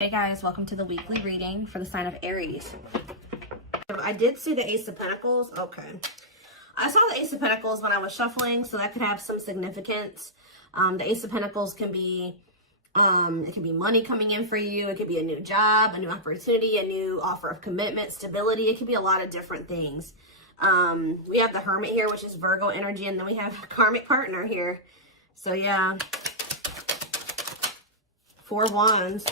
Hey guys, welcome to the weekly reading for the sign of Aries. I did see the Ace of Pentacles. Okay. I saw the Ace of Pentacles when I was shuffling, so that could have some significance. The Ace of Pentacles can be, it can be money coming in for you. It could be a new job, a new opportunity, a new offer of commitment, stability. It could be a lot of different things. We have the Hermit here, which is Virgo energy, and then we have a karmic partner here. So yeah. 4 Wands.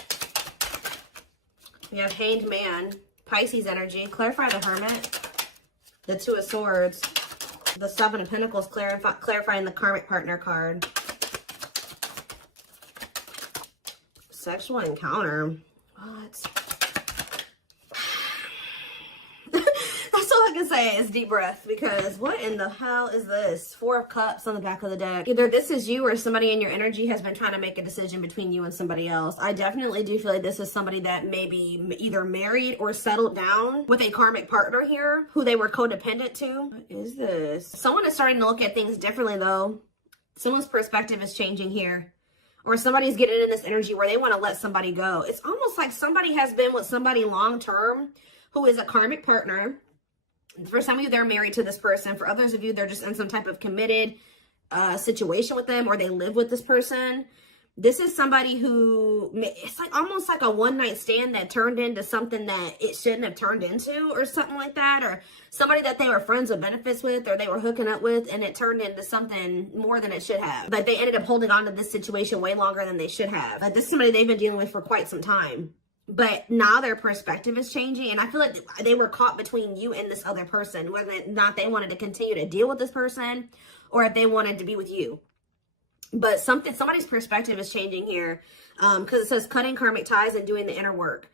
We have Hanged Man, Pisces energy. Clarify the Hermit. The 2 of Swords. The 7 of Pentacles, clarifying the karmic partner card. Sexual encounter. What? That's all I can say is deep breath, because what in the hell is this? 4 of Cups on the back of the deck. Either this is you or somebody in your energy has been trying to make a decision between you and somebody else. I definitely do feel like this is somebody that may be either married or settled down with a karmic partner here who they were codependent to. What is this? Someone is starting to look at things differently though. Someone's perspective is changing here. Or somebody's getting in this energy where they want to let somebody go. It's almost like somebody has been with somebody long term who is a karmic partner. For some of you, they're married to this person. For others of you, they're just in some type of committed situation with them, or they live with this person. This is somebody who, it's like almost like a one-night stand that turned into something that it shouldn't have turned into, or something like that. Or somebody that they were friends with benefits with, or they were hooking up with, and it turned into something more than it should have. Like they ended up holding on to this situation way longer than they should have. Like this is somebody they've been dealing with for quite some time. But now their perspective is changing, and I feel like they were caught between you and this other person, whether or not they wanted to continue to deal with this person or if they wanted to be with you. But somebody's perspective is changing here, because it says cutting karmic ties and doing the inner work.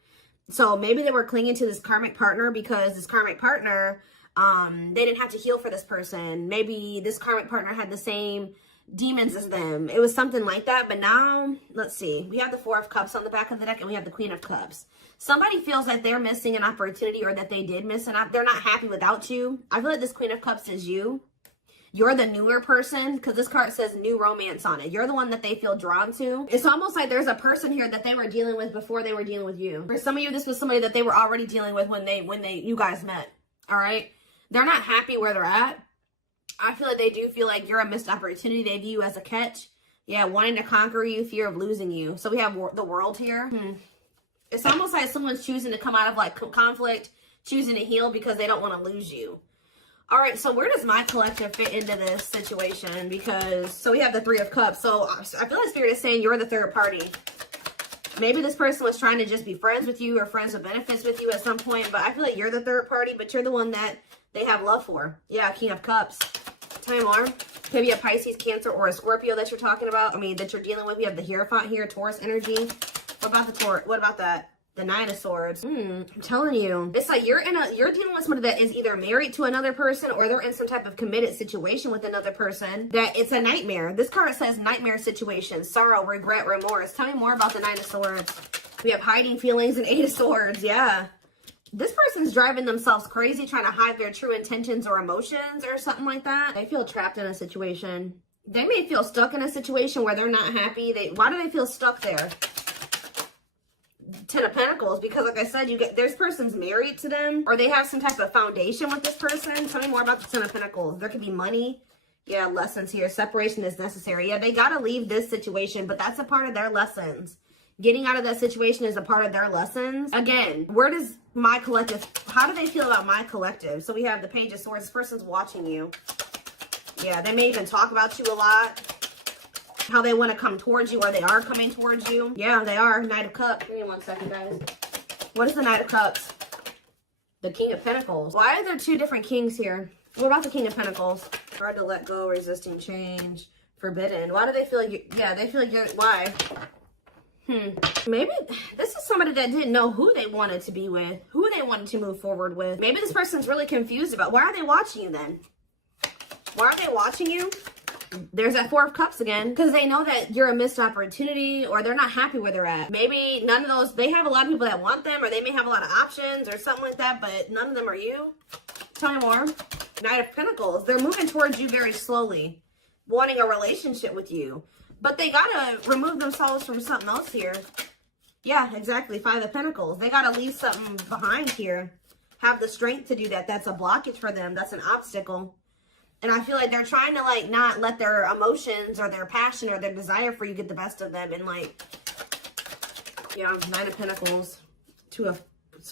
So maybe they were clinging to this karmic partner because this karmic partner, they didn't have to heal for this person. Maybe this karmic partner had the same demons as them. It was something like that. But now, let's see. We have the 4 of Cups on the back of the deck, and we have the Queen of Cups. Somebody feels like they're missing an opportunity, or that they did miss an opportunity. They're not happy without you. I feel like this Queen of Cups is you. You're the newer person, because this card says new romance on it. You're the one that they feel drawn to. It's almost like there's a person here that they were dealing with before they were dealing with you. For some of you, this was somebody that they were already dealing with when you guys met. All right? They're not happy where they're at. I feel like they do feel like you're a missed opportunity. They view you as a catch. Yeah, wanting to conquer you, fear of losing you. So we have the World here. It's almost like someone's choosing to come out of like conflict, choosing to heal because they don't want to lose you. All right, so where does my collective fit into this situation? Because, so we have the 3 of Cups. So I feel like Spirit is saying you're the third party. Maybe this person was trying to just be friends with you or friends with benefits with you at some point, but I feel like you're the third party, but you're the one that they have love for. Yeah, King of Cups. Tell me more. Could be a Pisces, Cancer, or a Scorpio that you're talking about. I mean, that you're dealing with. We have the Hierophant here, Taurus energy. What about the Taurus? What about that? The 9 of Swords. I'm telling you, it's like you're dealing with somebody that is either married to another person, or they're in some type of committed situation with another person. That it's a nightmare. This card says nightmare situation, sorrow, regret, remorse. Tell me more about the 9 of Swords. We have hiding feelings and 8 of Swords. Yeah. This person's driving themselves crazy, trying to hide their true intentions or emotions or something like that. They feel trapped in a situation. They may feel stuck in a situation where they're not happy. Why do they feel stuck there? 10 of Pentacles, because like I said, this person's married to them, or they have some type of foundation with this person. Tell me more about the 10 of Pentacles. There could be money. Yeah, lessons here. Separation is necessary. Yeah, they got to leave this situation, but that's a part of their lessons. Getting out of that situation is a part of their lessons. Again, where does my collective, how do they feel about my collective? So we have the Page of Swords. This person's watching you. Yeah, they may even talk about you a lot. How they want to come towards you, or they are coming towards you. Yeah, they are. Knight of Cups. Give me 1 second, guys. What is the Knight of Cups? The King of Pentacles. Why are there 2 different kings here? What about the King of Pentacles? Hard to let go, resisting change, forbidden. Why do they feel like they feel like you're, why? Maybe this is somebody that didn't know who they wanted to be with, who they wanted to move forward with. Maybe this person's really confused about, why are they watching you then? Why are they watching you? There's that 4 of Cups again, because they know that you're a missed opportunity, or they're not happy where they're at. Maybe none of those, they have a lot of people that want them, or they may have a lot of options or something like that, but none of them are you. Tell me more. Knight of Pentacles. They're moving towards you very slowly, wanting a relationship with you. But they gotta remove themselves from something else here. Yeah, exactly. Five of Pentacles. They got to leave something behind here. Have the strength to do that. That's a blockage for them. That's an obstacle. And I feel like they're trying to, like, not let their emotions or their passion or their desire for you get the best of them. And, like, yeah, Nine of Pentacles, Two of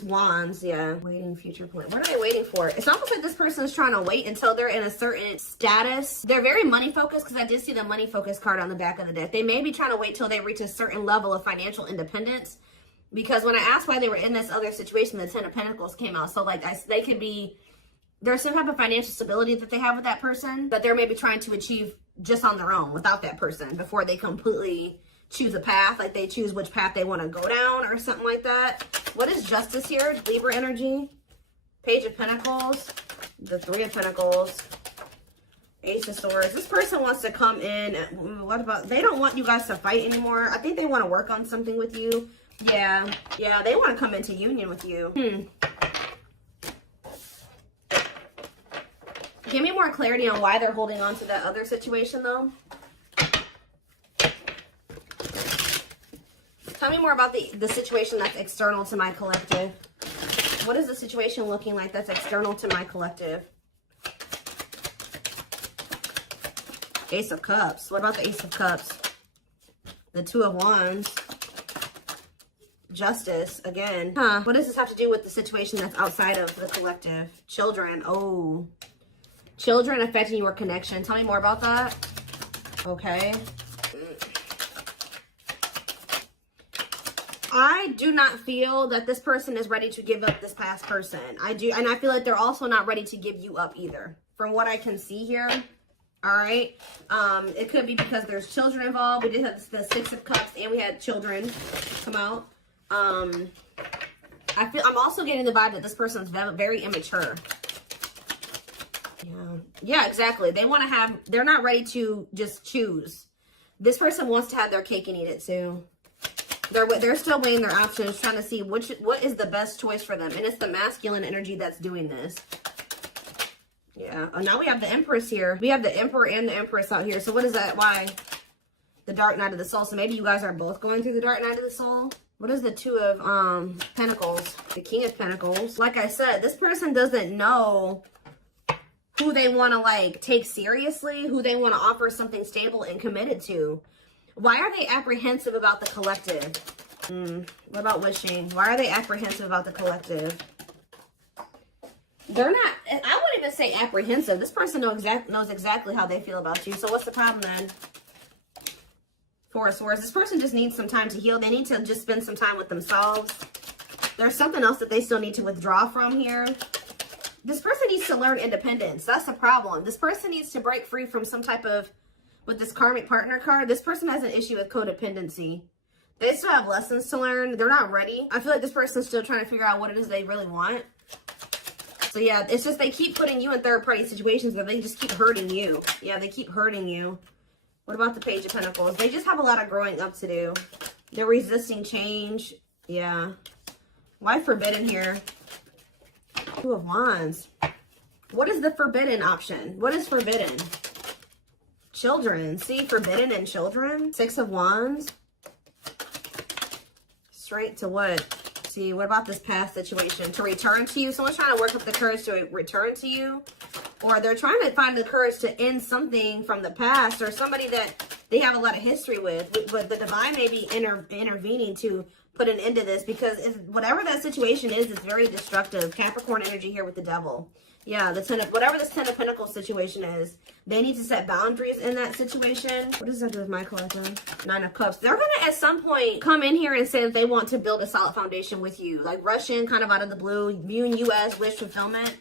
Wands, yeah. Waiting future plan. What are they waiting for? It's almost like this person is trying to wait until they're in a certain status. They're very money focused, because I did see the money focused card on the back of the deck. They may be trying to wait till they reach a certain level of financial independence. Because when I asked why they were in this other situation, the Ten of Pentacles came out. So, like, they could be, there's some type of financial stability that they have with that person that they're maybe trying to achieve just on their own without that person before they completely choose a path. Like, they choose which path they want to go down or something like that. What is Justice here? Libra energy. Page of Pentacles. The Three of Pentacles. Ace of Swords. This person wants to come in. What about, they don't want you guys to fight anymore. I think they want to work on something with you. Yeah, they want to come into union with you. Give me more clarity on why they're holding on to that other situation, though. Tell me more about the situation that's external to my collective. What is the situation looking like that's external to my collective? Ace of Cups. What about the Ace of Cups? The Two of Wands. Justice again. What does this have to do with the situation that's outside of the collective? Children. Oh, children affecting your connection. Tell me more about that. Okay. I do not feel that this person is ready to give up this past person. I do, and I feel like they're also not ready to give you up either, from what I can see here. All right. It could be because there's children involved. We did have the Six of Cups, and we had children come out. I'm also getting the vibe that this person's very immature. Yeah, exactly. They want to have, they're not ready to just choose. This person wants to have their cake and eat it too. They're still weighing their options, trying to see what is the best choice for them. And it's the masculine energy that's doing this. Yeah. Oh, now we have the Empress here. We have the Emperor and the Empress out here. So what is that? Why? The Dark Night of the Soul. So maybe you guys are both going through the Dark Night of the Soul. What is the Two of Pentacles? The King of Pentacles. Like I said, this person doesn't know who they want to, like, take seriously, who they want to offer something stable and committed to. Why are they apprehensive about the collective? What about wishing? Why are they apprehensive about the collective? They're not, I wouldn't even say apprehensive. This person knows exactly how they feel about you. So what's the problem then? Four of Swords. This person just needs some time to heal. They need to just spend some time with themselves. There's something else that they still need to withdraw from here. This person needs to learn independence. That's the problem. This person needs to break free from some type of, with this karmic partner card, this person has an issue with codependency. They still have lessons to learn. They're not ready. I feel like this person's still trying to figure out what it is they really want. So yeah, it's just they keep putting you in third-party situations where they just keep hurting you. Yeah, they keep hurting you. What about the Page of Pentacles? They just have a lot of growing up to do. They're resisting change. Yeah. Why forbidden here? Two of Wands. What is the forbidden option? What is forbidden? Children. See, forbidden and children. Six of Wands. Straight to what? See, what about this past situation? To return to you. Someone's trying to work up the courage to return to you. Or they're trying to find the courage to end something from the past. Or somebody that they have a lot of history with. But the divine may be intervening to put an end to this. Because whatever that situation is, it's very destructive. Capricorn energy here with the Devil. Yeah, whatever this Ten of Pentacles situation is, they need to set boundaries in that situation. What does that do with my collective? Nine of Cups. They're going to, at some point, come in here and say that they want to build a solid foundation with you. Like, rush in kind of out of the blue, viewing you as wish fulfillment.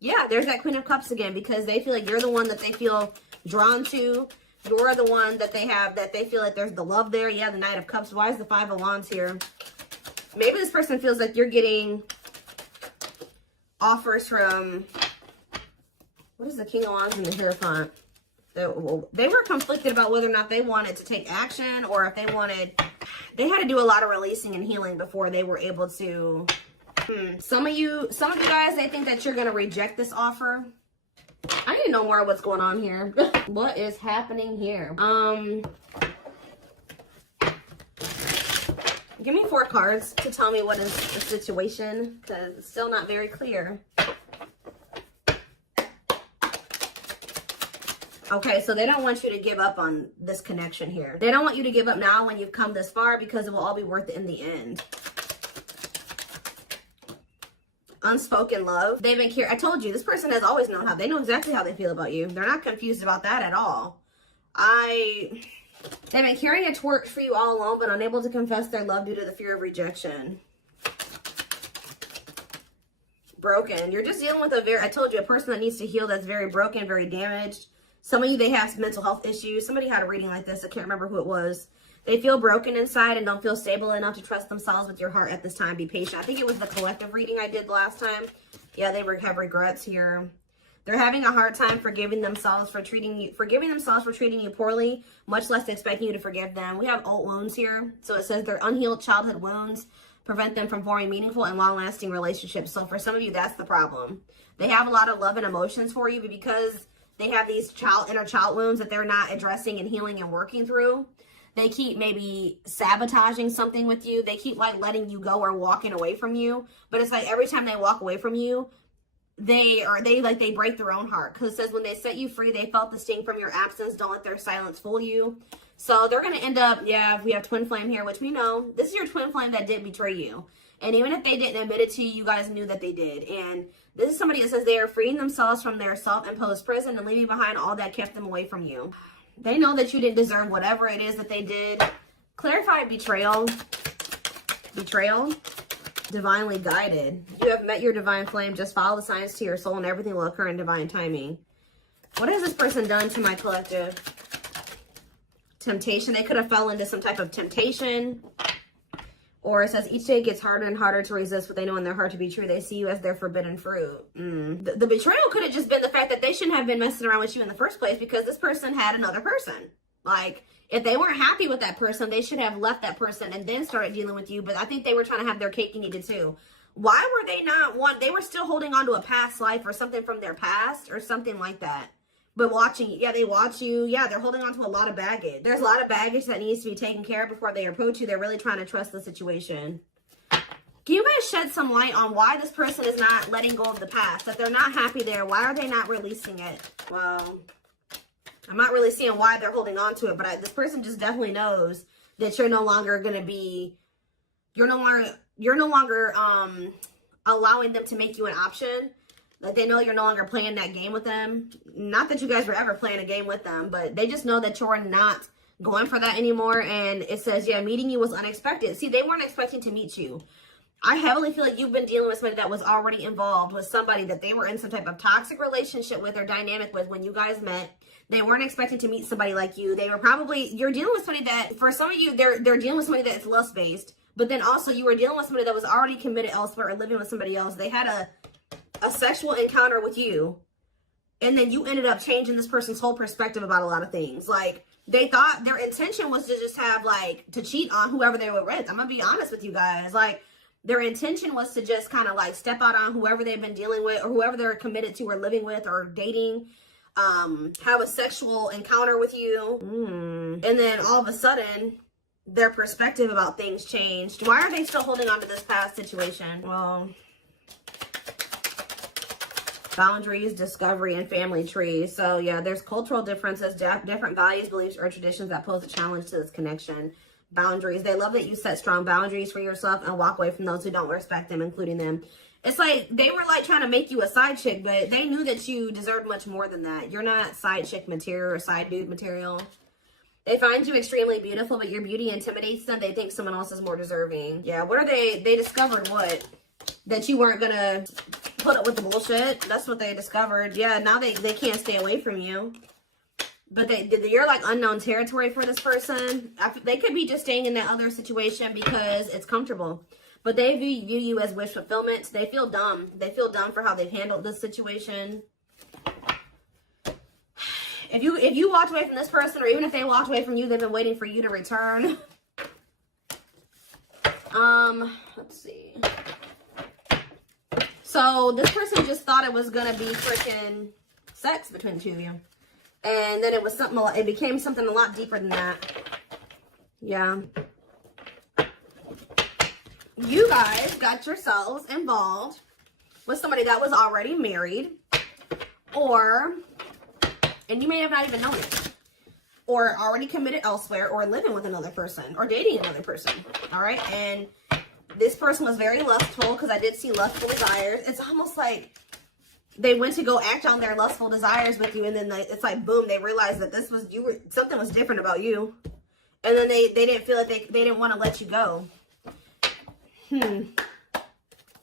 Yeah, there's that Queen of Cups again, because they feel like you're the one that they feel drawn to. You're the one that they have, that they feel like there's the love there. Yeah, the Knight of Cups. Why is the Five of Wands here? Maybe this person feels like you're getting offers from, what is the King of Wands and the Hierophant? They were conflicted about whether or not they wanted to take action, or if they had to do a lot of releasing and healing before they were able to. Some of you guys, they think that you're going to reject this offer. I need to know more of what's going on here. What is happening here? Give me 4 cards to tell me what is the situation, because it's still not very clear. Okay, so they don't want you to give up on this connection here. They don't want you to give up now when you've come this far, because it will all be worth it in the end. Unspoken love. They've been I told you, this person has always known how. They know exactly how they feel about you. They're not confused about that at all. They've been carrying a torch for you all along, but unable to confess their love due to the fear of rejection. Broken. You're just dealing with I told you, a person that needs to heal, that's very broken, very damaged. Some of you, they have mental health issues. Somebody had a reading like this. I can't remember who it was. They feel broken inside and don't feel stable enough to trust themselves with your heart at this time. Be patient. I think it was the collective reading I did last time. Yeah, they have regrets here. They're having a hard time forgiving themselves for treating you poorly, much less expecting you to forgive them. We have old wounds here. So it says their unhealed childhood wounds prevent them from forming meaningful and long-lasting relationships. So for some of you, that's the problem. They have a lot of love and emotions for you, but because they have these inner child wounds that they're not addressing and healing and working through, they keep maybe sabotaging something with you. They keep like letting you go or walking away from you. But it's like every time they walk away from you, they break their own heart. Because it says when they set you free, they felt the sting from your absence. Don't let their silence fool you. So they're going to end up, yeah, we have twin flame here, which we know. This is your twin flame that did betray you. And even if they didn't admit it to you, you guys knew that they did. And this is somebody that says they are freeing themselves from their self-imposed prison and leaving behind all that kept them away from you. They know that you didn't deserve whatever it is that they did. Clarify betrayal. Betrayal. Divinely guided. You have met your divine flame. Just follow the signs to your soul and everything will occur in divine timing. What has this person done to my collective? Temptation. They could have fell into some type of temptation. Or it says each day gets harder and harder to resist what they know in their heart to be true. They see you as their forbidden fruit. The betrayal could have just been the fact that they shouldn't have been messing around with you in the first place, because this person had another person. Like, if they weren't happy with that person, they should have left that person and then started dealing with you. But I think they were trying to have their cake and eat it too. Why were they not they were still holding on to a past life or something from their past or something like that. But watching, yeah, they watch you. Yeah, they're holding on to a lot of baggage. There's a lot of baggage that needs to be taken care of before they approach you. They're really trying to trust the situation. Can you guys shed some light on why this person is not letting go of the past? That they're not happy there. Why are they not releasing it? Well, I'm not really seeing why they're holding on to it. But this person just definitely knows that you're no longer going to be... You're no longer allowing them to make you an option. Like, they know you're no longer playing that game with them. Not that you guys were ever playing a game with them, but they just know that you're not going for that anymore. And it says, yeah, meeting you was unexpected. See, they weren't expecting to meet you. I heavily feel like you've been dealing with somebody that was already involved with somebody that they were in some type of toxic relationship with or dynamic with when you guys met. They weren't expecting to meet somebody like you. They were probably, you're dealing with somebody that, for some of you, they're dealing with somebody that's lust-based. But then also you were dealing with somebody that was already committed elsewhere or living with somebody else. They had a sexual encounter with you, and then you ended up changing this person's whole perspective about a lot of things. Like, they thought their intention was to just have, like, to cheat on whoever they were with. I'm gonna be honest with you guys. Like, their intention was to just kind of like step out on whoever they've been dealing with or whoever they're committed to or living with or dating, have a sexual encounter with you, and then all of a sudden their perspective about things changed. Why are they still holding on to this past situation? Well, boundaries, discovery, and family trees. So yeah, there's cultural differences, different values, beliefs, or traditions that pose a challenge to this connection. Boundaries. They love that you set strong boundaries for yourself and walk away from those who don't respect them, including them. It's like they were like trying to make you a side chick, but they knew that you deserved much more than that. You're not side chick material or side dude material. They find you extremely beautiful, but your beauty intimidates them. They think someone else is more deserving. Yeah, what are they? They discovered what? That you weren't gonna put up with the bullshit. That's what they discovered. Yeah, now they can't stay away from you. But you're like unknown territory for this person. They could be just staying in that other situation because it's comfortable. But they view you as wish fulfillment. They feel dumb. They feel dumb for how they've handled this situation. If you walked away from this person, or even if they walked away from you, they've been waiting for you to return. Let's see. So this person just thought it was gonna be freaking sex between the two of you. And then it was something, it became something a lot deeper than that. Yeah. you guys got yourselves involved with somebody that was already married, and you may have not even known it, or already committed elsewhere, or living with another person, or dating another person, all right? And this person was very lustful, because I did see lustful desires. It's almost like they went to go act on their lustful desires with you, and then it's like, boom, they realized that something was different about you. And then they didn't feel like they didn't want to let you go.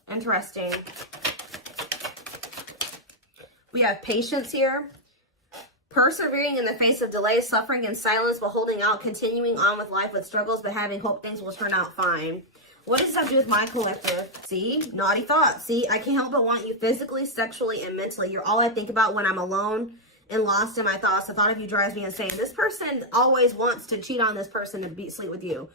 Interesting. We have patience here. Persevering in the face of delay, suffering in silence, but holding out, continuing on with life with struggles, but having hope things will turn out fine. What does that have to do with my collective? See? Naughty thoughts. See? I can't help but want you physically, sexually, and mentally. You're all I think about when I'm alone and lost in my thoughts. The thought of you drives me insane. This person always wants to cheat on this person and sleep with you.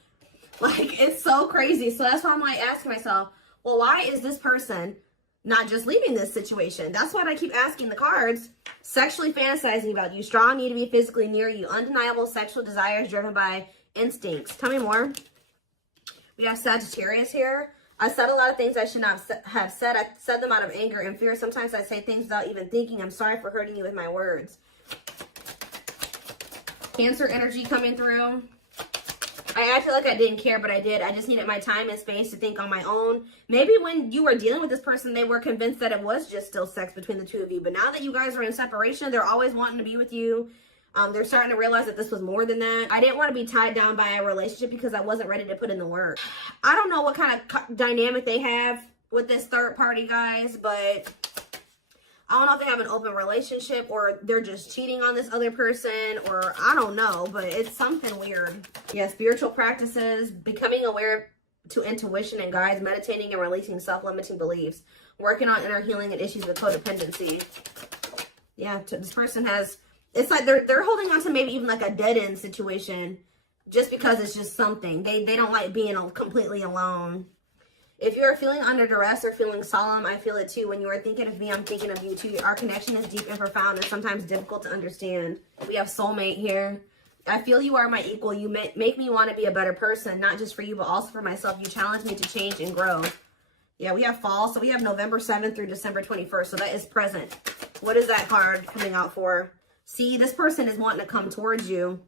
Like, it's so crazy. So that's why I'm like asking myself, well, why is this person not just leaving this situation? That's what I keep asking the cards. Sexually fantasizing about you. Strong need to be physically near you. Undeniable sexual desires driven by instincts. Tell me more. We have Sagittarius here. I said a lot of things I should not have said. I said them out of anger and fear. Sometimes I say things without even thinking. I'm sorry for hurting you with my words. Cancer energy coming through. I acted like I didn't care, but I did. I just needed my time and space to think on my own. Maybe when you were dealing with this person, they were convinced that it was just still sex between the two of you. But now that you guys are in separation, they're always wanting to be with you. They're starting to realize that this was more than that. I didn't want to be tied down by a relationship because I wasn't ready to put in the work. I don't know what kind of dynamic they have with this third party, guys, but I don't know if they have an open relationship or they're just cheating on this other person, or I don't know, but it's something weird. Yeah, spiritual practices, becoming aware to intuition and guides, meditating and releasing self-limiting beliefs, working on inner healing and issues with codependency. Yeah, this person has... It's like they're holding on to maybe even like a dead-end situation just because it's just something. They don't like being completely alone. If you're feeling under duress or feeling solemn, I feel it too. When you are thinking of me, I'm thinking of you too. Our connection is deep and profound and sometimes difficult to understand. We have soulmate here. I feel you are my equal. You make me want to be a better person, not just for you, but also for myself. You challenge me to change and grow. Yeah, we have fall. So we have November 7th through December 21st. So that is present. What is that card coming out for? See, this person is wanting to come towards you.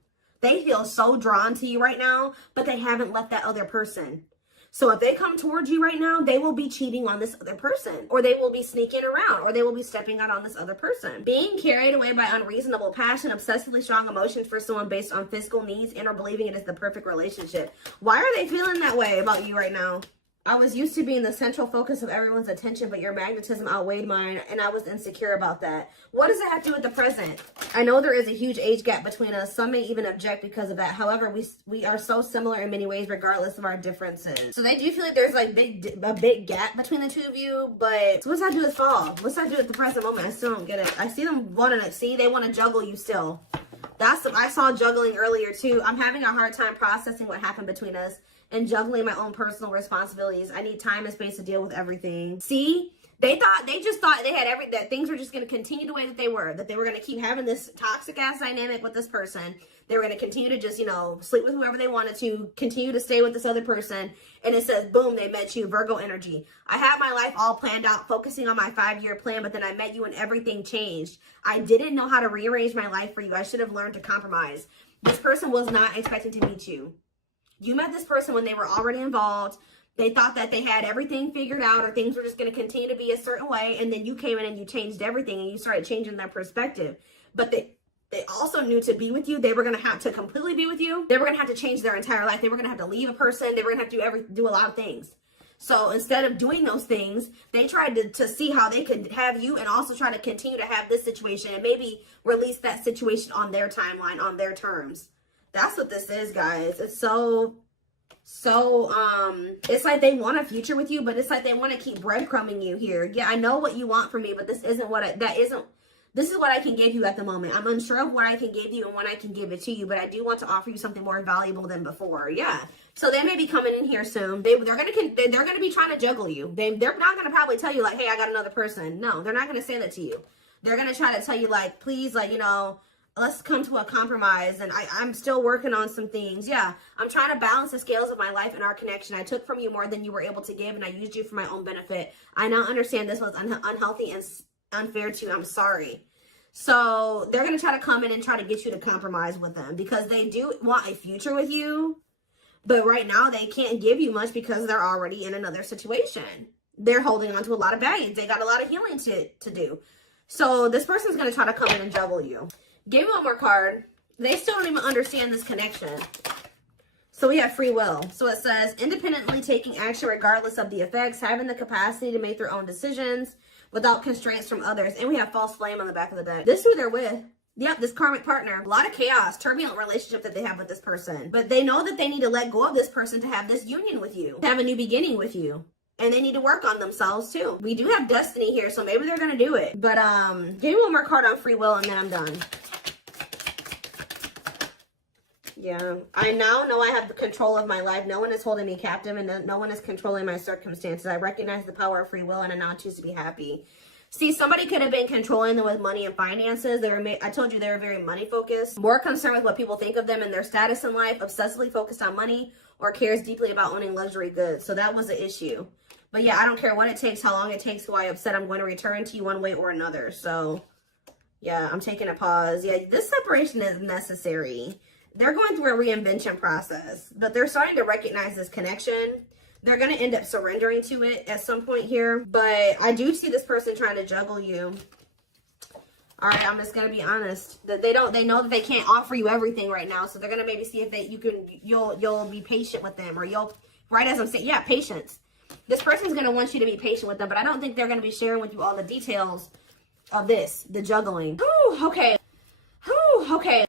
They feel so drawn to you right now, but they haven't left that other person. So if they come towards you right now, they will be cheating on this other person, or they will be sneaking around, or they will be stepping out on this other person. Being carried away by unreasonable passion, obsessively strong emotions for someone based on physical needs, and or believing it is the perfect relationship. Why are they feeling that way about you right now? I was used to being the central focus of everyone's attention, but your magnetism outweighed mine, and I was insecure about that. What does it have to do with the present? I know there is a huge age gap between us. Some may even object because of that. However, we are so similar in many ways, regardless of our differences. So they do feel like there's like a big gap between the two of you, but so what's that do with fall? What's that do with the present moment? I still don't get it. I see them wanting to, see, they want to juggle you still. I saw juggling earlier too. I'm having a hard time processing what happened between us and juggling my own personal responsibilities. I need time and space to deal with everything. See, they just thought they had that things were just going to continue the way that they were going to keep having this toxic ass dynamic with this person. They were going to continue to just, sleep with whoever they wanted to, continue to stay with this other person. And it says, boom, they met you, Virgo energy. I had my life all planned out, focusing on my 5-year plan, but then I met you and everything changed. I didn't know how to rearrange my life for you. I should have learned to compromise. This person was not expecting to meet you. You met this person when they were already involved. They thought that they had everything figured out, or things were just going to continue to be a certain way. And then you came in and you changed everything, and you started changing their perspective. But they also knew to be with you, they were going to have to completely be with you. They were going to have to change their entire life. They were going to have to leave a person. They were going to have to do a lot of things. So instead of doing those things, they tried to see how they could have you and also try to continue to have this situation and maybe release that situation on their timeline, on their terms. That's what this is, guys. It's so it's like they want a future with you, but it's like they want to keep breadcrumbing you here. Yeah, I know what you want from me, but this isn't this is what I can give you at the moment. I'm unsure of what I can give you and when I can give it to you, but I do want to offer you something more valuable than before. Yeah. So they may be coming in here soon. They're gonna be trying to juggle you. They're not gonna probably tell you like, hey, I got another person. No, they're not gonna say that to you. They're gonna try to tell you like, please, like, let's come to a compromise. And I'm still working on some things. Yeah, I'm trying to balance the scales of my life and our connection. I took from you more than you were able to give, and I used you for my own benefit. I now understand this was unhealthy and unfair to you. I'm sorry. So they're going to try to come in and try to get you to compromise with them because they do want a future with you. But right now they can't give you much because they're already in another situation. They're holding on to a lot of baggage. They got a lot of healing to do. So this person's going to try to come in and juggle you. Give me one more card. They still don't even understand this connection. So we have free will. So it says, independently taking action regardless of the effects, having the capacity to make their own decisions without constraints from others. And we have false flame on the back of the deck. This is who they're with. Yep, this karmic partner. A lot of chaos, turbulent relationship that they have with this person. But they know that they need to let go of this person to have this union with you, to have a new beginning with you. And they need to work on themselves too. We do have destiny here, so maybe they're going to do it. But give me one more card on free will and then I'm done. Yeah, I now know I have the control of my life. No one is holding me captive and no one is controlling my circumstances. I recognize the power of free will and I now choose to be happy. See, somebody could have been controlling them with money and finances. I told you they were very money focused, more concerned with what people think of them and their status in life, obsessively focused on money, or cares deeply about owning luxury goods. So that was the issue. But yeah, I don't care what it takes, how long it takes, who I upset. I'm going to return to you one way or another. So yeah, I'm taking a pause. Yeah, this separation is necessary. They're going through a reinvention process, but they're starting to recognize this connection. They're going to end up surrendering to it at some point here. But I do see this person trying to juggle you. All right, I'm just going to be honest. That they know that they can't offer you everything right now. So they're going to maybe see if you'll be patient with them, or right as I'm saying, yeah, patience. This person's going to want you to be patient with them, but I don't think they're going to be sharing with you all the details of this, the juggling. Whew, okay. Whew, okay.